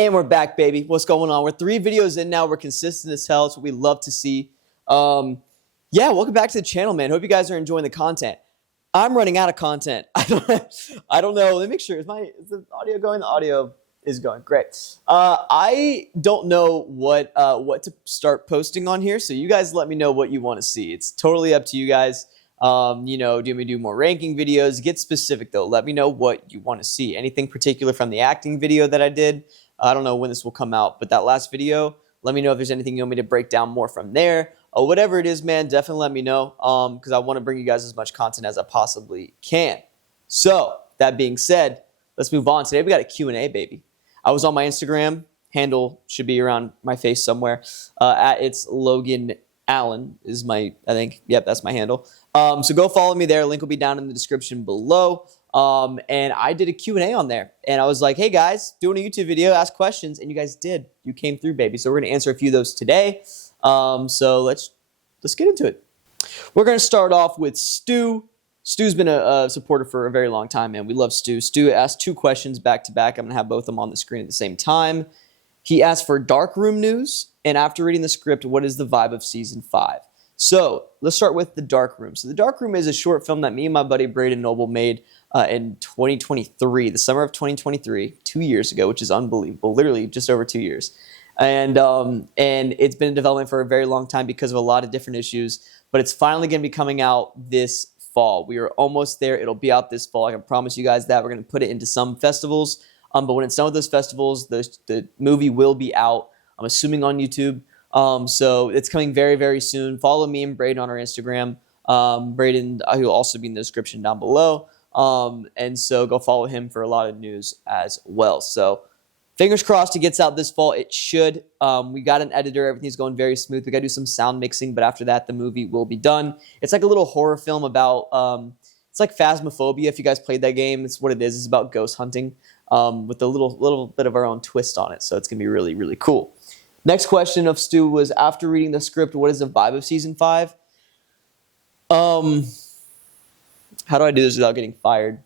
And we're back, baby. What's going on? We're 3 videos in now. We're consistent as hell. It's what we love to see. Yeah, welcome back to the channel, man. Hope you guys are enjoying the content. I'm running out of content. I don't know. Let me make sure. Is the audio going? The audio is going. Great. I don't know what to start posting on here, so you guys let me know what you want to see. It's totally up to you guys. Do you want me to do more ranking videos? Get specific, though. Let me know what you want to see. Anything particular from the acting video that I did? I don't know when this will come out, but that last video, let me know if there's anything you want me to break down more from there. Whatever it is, man, definitely let me know because I want to bring you guys as much content as I possibly can. So, that being said, let's move on. Today we got a Q&A, baby. I was on my Instagram. Handle should be around my face somewhere. It's Logan Allen is my, I think. Yep, that's my handle. So go follow me there. Link will be down in the description below. And I did a Q&A on there. And I was like, hey, guys, doing a YouTube video, ask questions. And you guys did. You came through, baby. So we're going to answer a few of those today. So let's get into it. We're going to start off with Stu. Stu's been a supporter for a very long time, man. We love Stu. Stu asked 2 questions back to back. I'm going to have both of them on the screen at the same time. He asked for Darkroom news, and after reading the script, what is the vibe of Season 5? So let's start with The Darkroom. So The Darkroom is a short film that me and my buddy Brayden Noble made in 2023, the summer of 2023, 2 years ago, which is unbelievable, literally just over 2 years. And it's been in development for a very long time because of a lot of different issues, but it's finally going to be coming out this fall. We are almost there. It'll be out this fall. I can promise you guys that. We're going to put it into some festivals, but when it's done with those festivals, the movie will be out, I'm assuming on YouTube. So it's coming very, very soon. Follow me and Brayden on our Instagram. Brayden, he'll also be in the description down below. And so go follow him for a lot of news as well. So fingers crossed it gets out this fall. It should. We got an editor. Everything's going very smooth. We got to do some sound mixing, but after that, the movie will be done. It's like a little horror film about, it's like Phasmophobia. If you guys played that game, it's what it is. It's about ghost hunting, with a little bit of our own twist on it. So it's going to be really, really cool. Next question of Stu was, after reading the script, what is the vibe of Season 5? How do I do this without getting fired?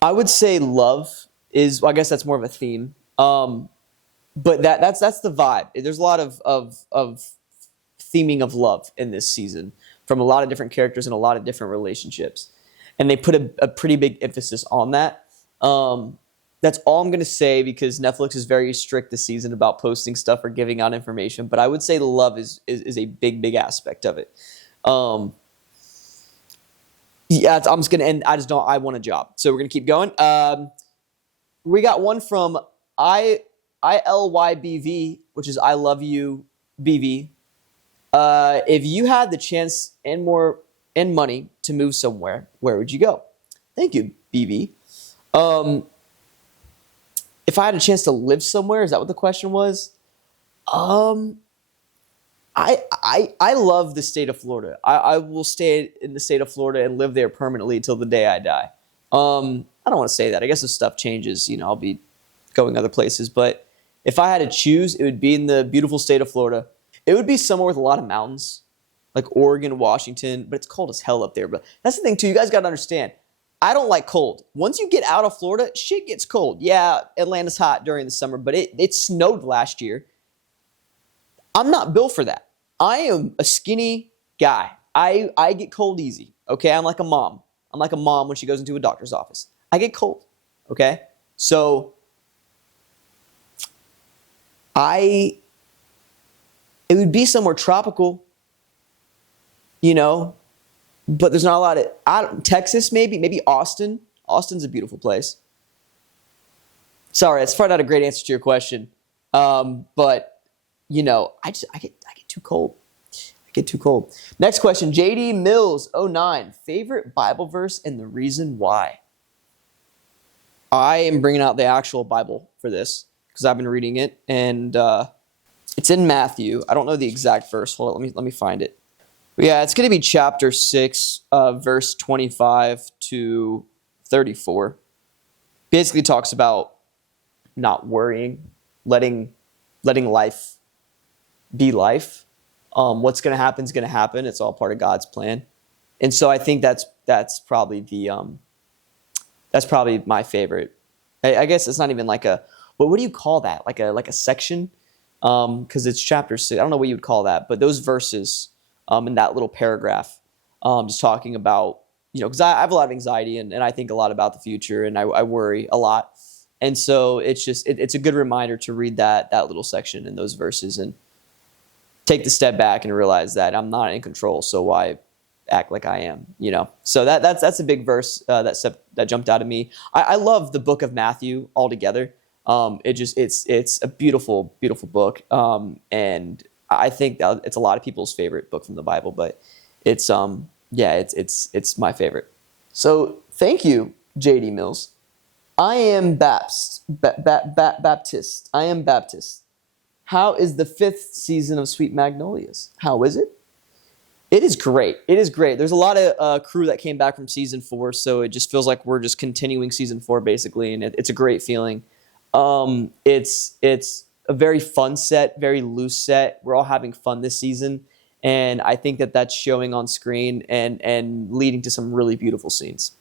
I would say love is, well, I guess that's more of a theme. But that's the vibe. There's a lot of theming of love in this season from a lot of different characters and a lot of different relationships. And they put a pretty big emphasis on that. That's all I'm going to say because Netflix is very strict this season about posting stuff or giving out information. But I would say love is a big, big aspect of it. Yeah, I'm just going to end. I want a job. So we're going to keep going. We got one from ILYBV, which is I love you, BV. If you had the chance and money to move somewhere, where would you go? Thank you, BV. If I had a chance to live somewhere, is that what the question was? I love the state of Florida. I will stay in the state of Florida and live there permanently till the day I die. I don't want to say that. I guess if stuff changes, I'll be going other places. But if I had to choose, it would be in the beautiful state of Florida. It would be somewhere with a lot of mountains, like Oregon, Washington. But it's cold as hell up there. But that's the thing, too. You guys got to understand. I don't like cold. Once you get out of Florida, shit gets cold. Yeah, Atlanta's hot during the summer, but it snowed last year. I'm not built for that. I am a skinny guy. I get cold easy, okay? I'm like a mom. I'm like a mom when she goes into a doctor's office. I get cold, okay? So it would be somewhere tropical, but there's not a lot of, Texas maybe Austin. Austin's a beautiful place. Sorry, that's probably not a great answer to your question. But I get too cold. I get too cold. Next question, JD Mills 09, favorite Bible verse and the reason why. I am bringing out the actual Bible for this because I've been reading it, and it's in Matthew. I don't know the exact verse. Hold on, let me find it. Yeah, it's going to be chapter 6, verse 25 to 34. Basically talks about not worrying, letting life be life. What's going to happen is going to happen. It's all part of God's plan. And so I think that's probably my favorite I guess it's not even like a, what do you call that? Like a section? Because it's chapter 6. I don't know what you would call that, but those verses in that little paragraph, just talking about, because I have a lot of anxiety and I think a lot about the future and I worry a lot. And so it's a good reminder to read that little section in those verses and take the step back and realize that I'm not in control. So why act like I am, So that's a big verse that jumped out at me. I love the book of Matthew altogether. It's a beautiful, beautiful book. And I think that it's a lot of people's favorite book from the Bible, but it's it's my favorite. So thank you, JD Mills. I am Baptist. I am Baptist. How is the 5th season of Sweet Magnolias? How is it? It is great. It is great. There's a lot of crew that came back from season 4, so it just feels like we're just continuing season 4 basically, and it's a great feeling. It's a very fun set, very loose set. We're all having fun this season, and I think that that's showing on screen and leading to some really beautiful scenes.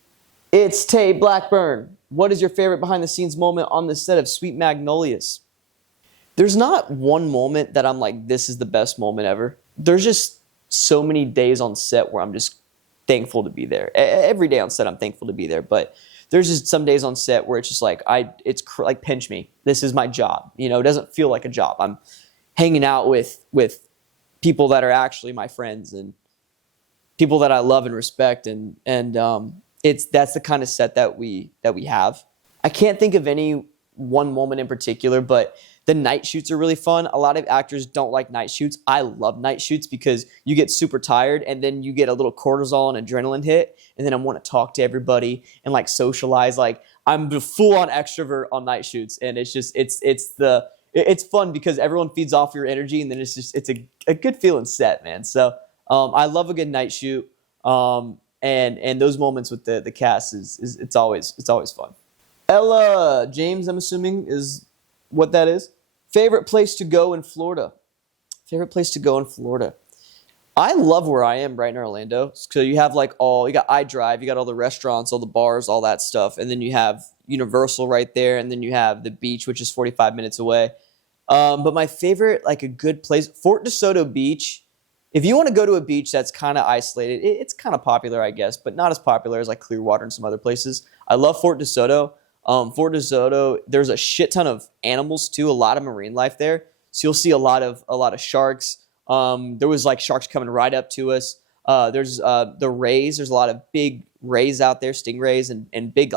It's Tay Blackburn. What is your favorite behind-the-scenes moment on the set of Sweet Magnolias? There's not one moment that I'm like, this is the best moment ever. There's just so many days on set where I'm just thankful to be there. Every day on set, I'm thankful to be there. But there's just some days on set where it's just like, like pinch me. This is my job. It doesn't feel like a job. I'm hanging out with people that are actually my friends and people that I love and respect. And that's the kind of set that we have. I can't think of any one moment in particular, but the night shoots are really fun. A lot of actors don't like night shoots. I love night shoots because you get super tired and then you get a little cortisol and adrenaline hit, and then I want to talk to everybody and like socialize. Like I'm the full-on extrovert on night shoots, and it's fun because everyone feeds off your energy, and then it's a good feeling set, man. So I love a good night shoot, and those moments with the cast it's always fun. Ella James, I'm assuming, is what that is. Favorite place to go in Florida? Favorite place to go in Florida? I love where I am right in Orlando. So you have you got iDrive, you got all the restaurants, all the bars, all that stuff. And then you have Universal right there. And then you have the beach, which is 45 minutes away. But my favorite, a good place, Fort DeSoto Beach. If you want to go to a beach that's kind of isolated, it's kind of popular, I guess, but not as popular as Clearwater and some other places. I love Fort DeSoto. Fort DeSoto, there's a shit ton of animals too, a lot of marine life there. So you'll see a lot of sharks. There was sharks coming right up to us. There's the rays. There's a lot of big rays out there, stingrays and big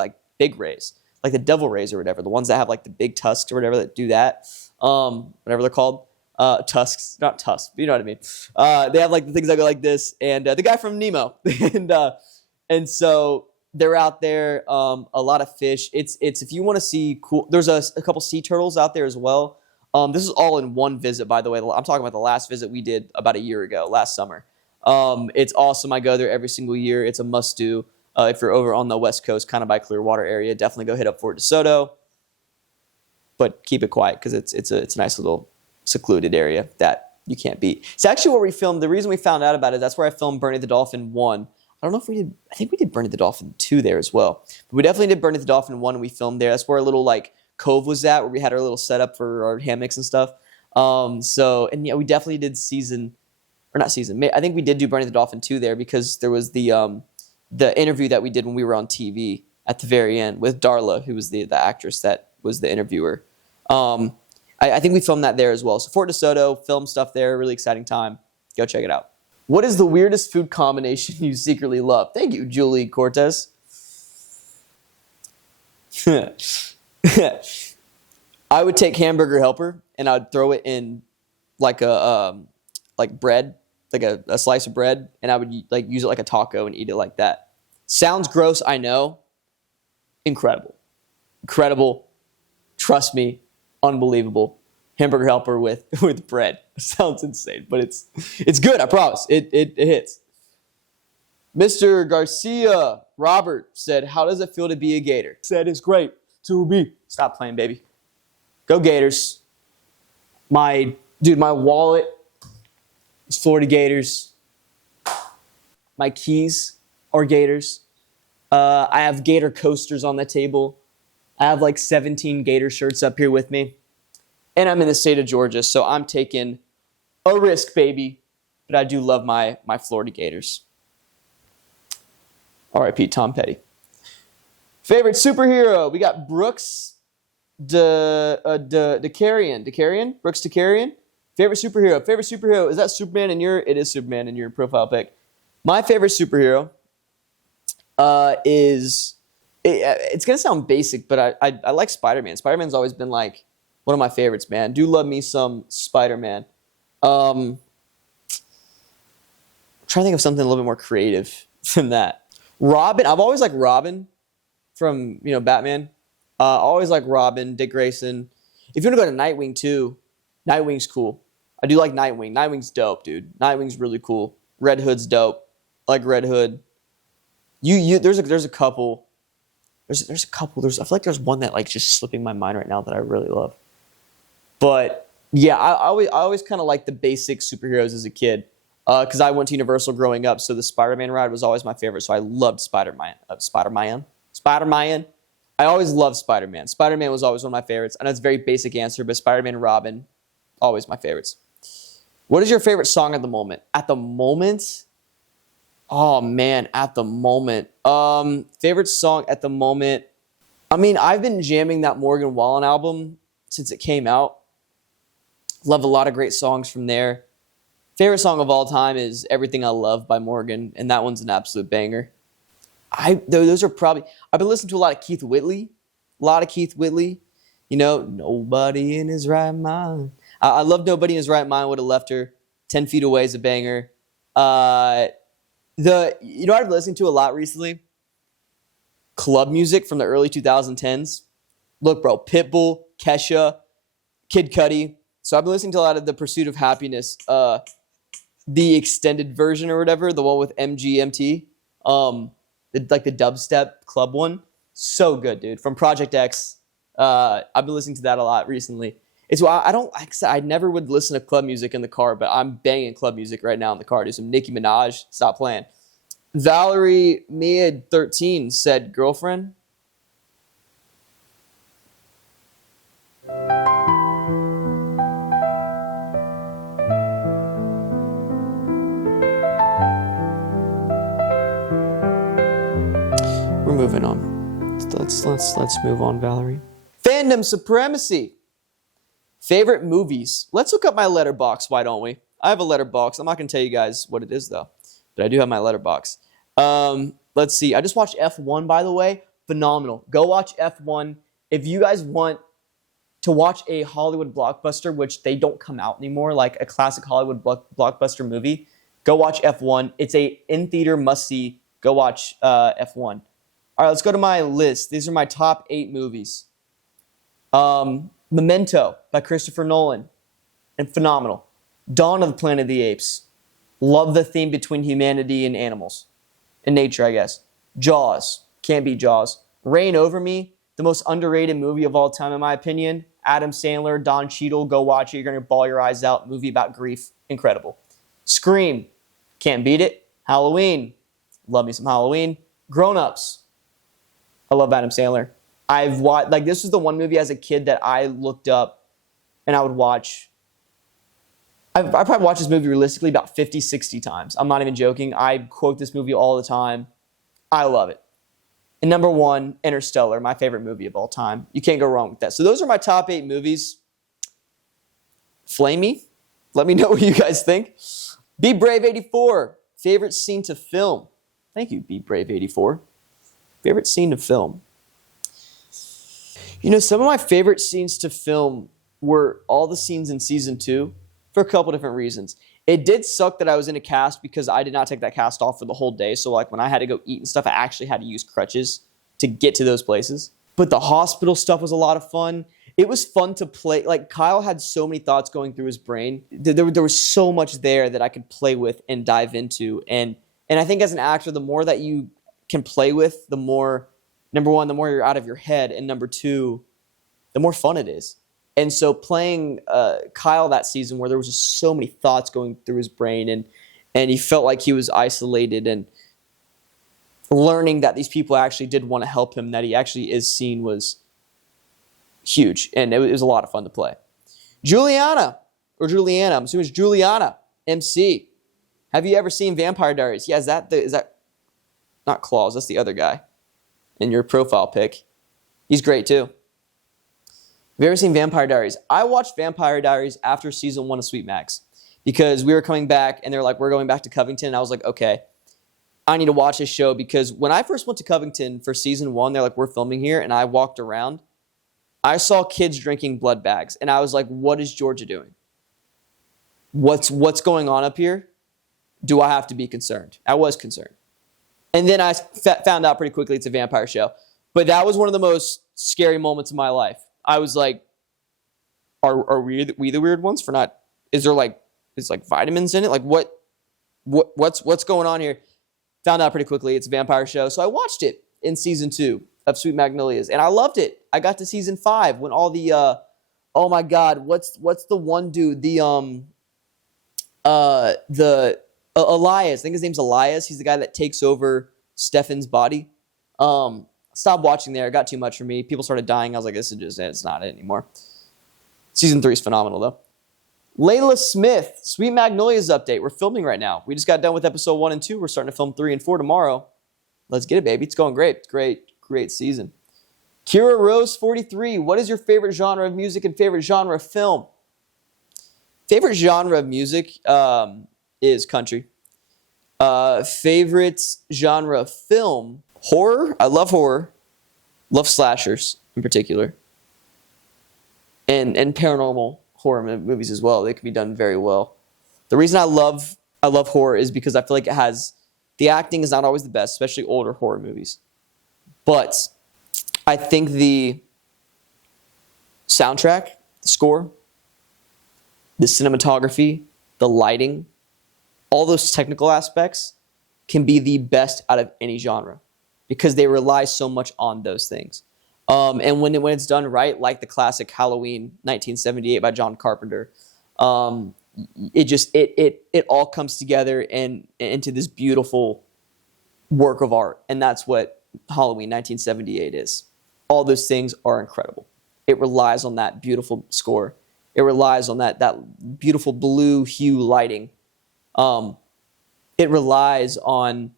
rays, like the devil rays or whatever. The ones that have the big tusks or whatever that do that. Whatever they're called. Tusks, not tusks, but you know what I mean. They have the things that go like this, and the guy from Nemo, and so they're out there. A lot of fish. It's if you want to see cool. There's a couple sea turtles out there as well. This is all in one visit, by the way. I'm talking about the last visit we did about a year ago, last summer. It's awesome. I go there every single year. It's a must do. If you're over on the West Coast, kind of by Clearwater area, definitely go hit up Fort DeSoto. But keep it quiet because it's a nice little secluded area that you can't beat. It's actually where we filmed. The reason we found out about it, that's where I filmed Bernie the Dolphin 1. I don't know if we did. I think we did Bernie the Dolphin 2 there as well. But we definitely did Bernie the Dolphin 1 and we filmed there. That's where a little cove was at, where we had our little setup for our hammocks and stuff. We definitely did I think we did do Bernie the Dolphin 2 there because there was the interview that we did when we were on TV at the very end with Darla, who was the actress that was the interviewer. I think we filmed that there as well. So Fort DeSoto, film stuff there, really exciting time. Go check it out. What is the weirdest food combination you secretly love? Thank you, Julie Cortez. I would take hamburger helper and I would throw it in bread, a slice of bread, and I would use it like a taco and eat it like that. Sounds gross, I know. Incredible. Trust me, unbelievable. Hamburger helper with bread. Sounds insane, but it's good, I promise. It hits. Mr. Garcia Robert said, how does it feel to be a Gator? Said it's great to be. Stop playing, baby. Go Gators. My wallet is Florida Gators. My keys are Gators. I have Gator coasters on the table. I have like 17 Gator shirts up here with me. And I'm in the state of Georgia, so I'm taking a risk, baby. But I do love my Florida Gators. R.I.P. Tom Petty. Favorite superhero? We got Brooks DeCarian. Brooks DeCarian. Favorite superhero? Favorite superhero, is that Superman in your? It is Superman in your profile pic. My favorite superhero is, it's going to sound basic, but I like Spider-Man. Spider-Man's always been like one of my favorites, man. Do love me some Spider-Man. I'm trying to think of something a little bit more creative than that. Robin, I've always liked Robin from, Batman. Always like Robin, Dick Grayson. If you want to go to Nightwing too, Nightwing's cool. I do like Nightwing. Nightwing's dope, dude. Nightwing's really cool. Red Hood's dope. I like Red Hood. There's a couple. There's a couple. I feel like there's one that like just slipping my mind right now that I really love. But yeah, I always kind of liked the basic superheroes as a kid. Because I went to Universal growing up, so the Spider-Man ride was always my favorite. So I loved Spider-Man. I always loved Spider-Man. Spider-Man was always one of my favorites. I know it's a very basic answer, but Spider-Man and Robin, always my favorites. What is your favorite song at the moment? At the moment? Oh, man, at the moment. Favorite song at the moment? I mean, I've been jamming that Morgan Wallen album since it came out. Love a lot of great songs from there. Favorite song of all time is Everything I Love by Morgan, and that one's an absolute banger. Those are probably, I've been listening to a lot of Keith Whitley. Nobody in his right mind. I love Nobody in His Right Mind Would Have Left Her. 10 Feet Away is a banger. I've been listening to a lot recently? Club music from the early 2010s. Look, bro, Pitbull, Kesha, Kid Cudi. So I've been listening to a lot of The Pursuit of Happiness, the extended version or whatever, the one with MGMT, the dubstep club one. So good, dude. From Project X. I've been listening to that a lot recently. It's why I never would listen to club music in the car, but I'm banging club music right now in the car. Do some Nicki Minaj. Stop playing. Valerie Mid 13 said girlfriend. We're moving on. Let's move on, Valerie. Fandom supremacy. Favorite movies. Let's look up my letterbox, why don't we? I have a letterbox. I'm not going to tell you guys what it is, though. But I do have my letterbox. Let's see. I just watched F1, by the way. Phenomenal. Go watch F1. If you guys want to watch a Hollywood blockbuster, which they don't come out anymore, like a classic Hollywood blockbuster movie, go watch F1. It's a in-theater must-see. Go watch F1. All right, let's go to my list. These are my top 8 movies. Memento by Christopher Nolan, and phenomenal. Dawn of the Planet of the Apes. Love the theme between humanity and animals. And nature, I guess. Jaws. Can't beat Jaws. Reign Over Me, the most underrated movie of all time, in my opinion. Adam Sandler, Don Cheadle, go watch it. You're going to bawl your eyes out. Movie about grief. Incredible. Scream. Can't beat it. Halloween. Love me some Halloween. Grown Ups. I love Adam Sandler. I've watched, this was the one movie as a kid that I looked up and I would watch. I probably watched this movie realistically about 50, 60 times. I'm not even joking. I quote this movie all the time. I love it. And number 1, Interstellar, my favorite movie of all time. You can't go wrong with that. So those are my top 8 movies. Flame me. Let me know what you guys think. Be Brave 84, favorite scene to film. Thank you, Be Brave 84. Favorite scene to film. Some of my favorite scenes to film were all the scenes in season 2 for a couple different reasons. It did suck that I was in a cast because I did not take that cast off for the whole day. So when I had to go eat and stuff, I actually had to use crutches to get to those places. But the hospital stuff was a lot of fun. It was fun to play. Kyle had so many thoughts going through his brain. There was so much there that I could play with and dive into. And I think as an actor, the more that you can play with, the more, number 1, the more you're out of your head. And number 2, the more fun it is. And so playing Kyle that season where there was just so many thoughts going through his brain and he felt like he was isolated, and learning that these people actually did want to help him, that he actually is seen, was huge, and it was a lot of fun to play. Juliana, I'm assuming it's Juliana, MC. Have you ever seen Vampire Diaries? Yeah, is that not Claus? That's the other guy in your profile pic. He's great too. Have you ever seen Vampire Diaries? I watched Vampire Diaries after season 1 of Sweet Max because we were coming back and they're like, we're going back to Covington. And I was like, okay, I need to watch this show because when I first went to Covington for season 1, they're like, we're filming here. And I walked around. I saw kids drinking blood bags. And I was like, what is Georgia doing? What's going on up here? Do I have to be concerned? I was concerned. And then I found out pretty quickly it's a vampire show. But that was one of the most scary moments of my life. I was like, are we the weird ones for not, is like vitamins in it? Like what's going on here? Found out pretty quickly it's a vampire show. So I watched it in season 2 of Sweet Magnolias. And I loved it. I got to season 5 when all the, oh my God, what's the one dude? The Elias, I think his name's Elias. He's the guy that takes over Stefan's body. Stopped watching there. It got too much for me. People started dying. I was like, it's not it anymore. Season 3 is phenomenal, though. Layla Smith, Sweet Magnolias update. We're filming right now. We just got done with episode 1 and 2. We're starting to film 3 and 4 tomorrow. Let's get it, baby. It's going great. It's great season. Kira Rose 43. What is your favorite genre of music and favorite genre of film? Favorite genre of music is country. Favorite genre of film, horror. I love horror. Love slashers in particular. And paranormal horror movies as well. They can be done very well. The reason I love horror is because I feel like the acting is not always the best, especially older horror movies. But I think the soundtrack, the score, the cinematography, the lighting, all those technical aspects can be the best out of any genre because they rely so much on those things. And when it's done right, like the classic Halloween 1978 by John Carpenter, it all comes together and into this beautiful work of art. And that's what Halloween 1978 is. All those things are incredible. It relies on that beautiful score. It relies on that beautiful blue hue lighting. It relies on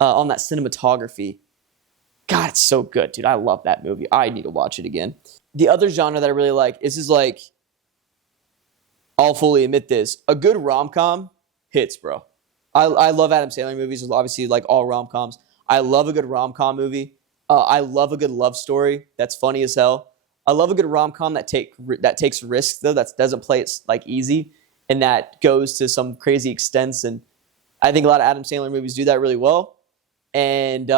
that cinematography. God, it's so good, dude. I love that movie. I need to watch it again. The other genre that I really like is like, I'll fully admit this, a good rom-com hits, bro. I love Adam Sandler movies, obviously like all rom-coms. I love a good rom-com movie. I love a good love story that's funny as hell. I love a good rom-com that takes risks, though, that doesn't play it like easy and that goes to some crazy extents. And I think a lot of Adam Sandler movies do that really well. And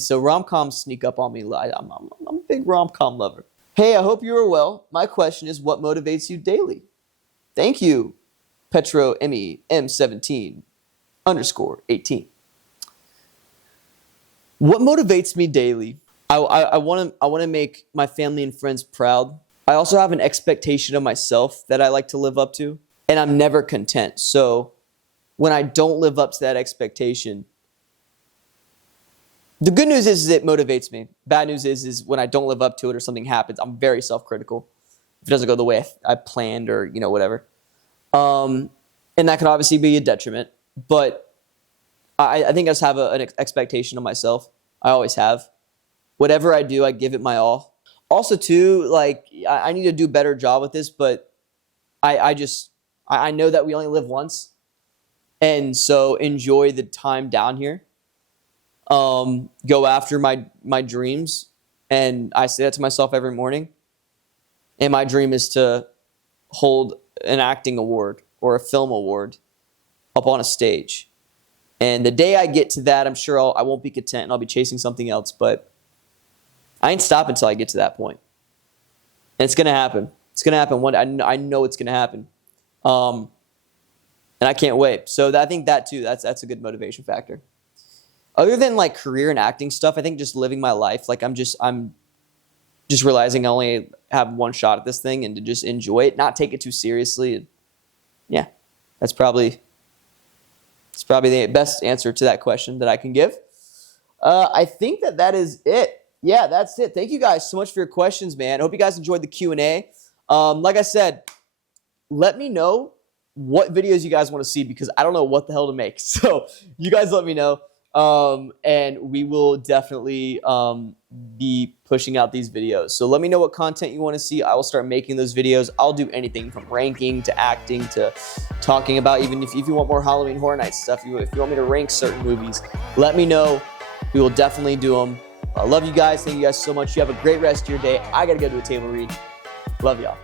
so rom-coms sneak up on me. I'm a big rom-com lover. Hey, I hope you are well. My question is, what motivates you daily? Thank you, Petro M17 _18. What motivates me daily? I want to make my family and friends proud. I also have an expectation of myself that I like to live up to, and I'm never content. So when I don't live up to that expectation, the good news is it motivates me. Bad news is when I don't live up to it or something happens, I'm very self-critical. If it doesn't go the way I planned or, whatever. And that can obviously be a detriment. But I think I just have an expectation of myself. I always have. Whatever I do, I give it my all. Also, too, like, I need to do a better job with this, but I know that we only live once. And so enjoy the time down here. Go after my dreams. And I say that to myself every morning. And my dream is to hold an acting award or a film award up on a stage. And the day I get to that, I'm sure I won't be content and I'll be chasing something else. But I ain't stopping until I get to that point. And it's going to happen. It's going to happen one day. I know it's going to happen. And I can't wait. So I think that too, that's a good motivation factor. Other than like career and acting stuff, I think just living my life, like I'm just realizing I only have one shot at this thing and to just enjoy it, not take it too seriously. Yeah, that's probably the best answer to that question that I can give. I think that is it. yeah, that's it. Thank you guys so much for your questions, man. I hope you guys enjoyed the Q&A. Like I said, let me know what videos you guys want to see because I don't know what the hell to make. So you guys let me know. And we will definitely be pushing out these videos. So let me know what content you want to see. I will start making those videos. I'll do anything from ranking to acting to talking about, even if you want more Halloween Horror Nights stuff, if you want me to rank certain movies, let me know. We will definitely do them. I love you guys. Thank you guys so much. You have a great rest of your day. I got to go to a table read. Love y'all.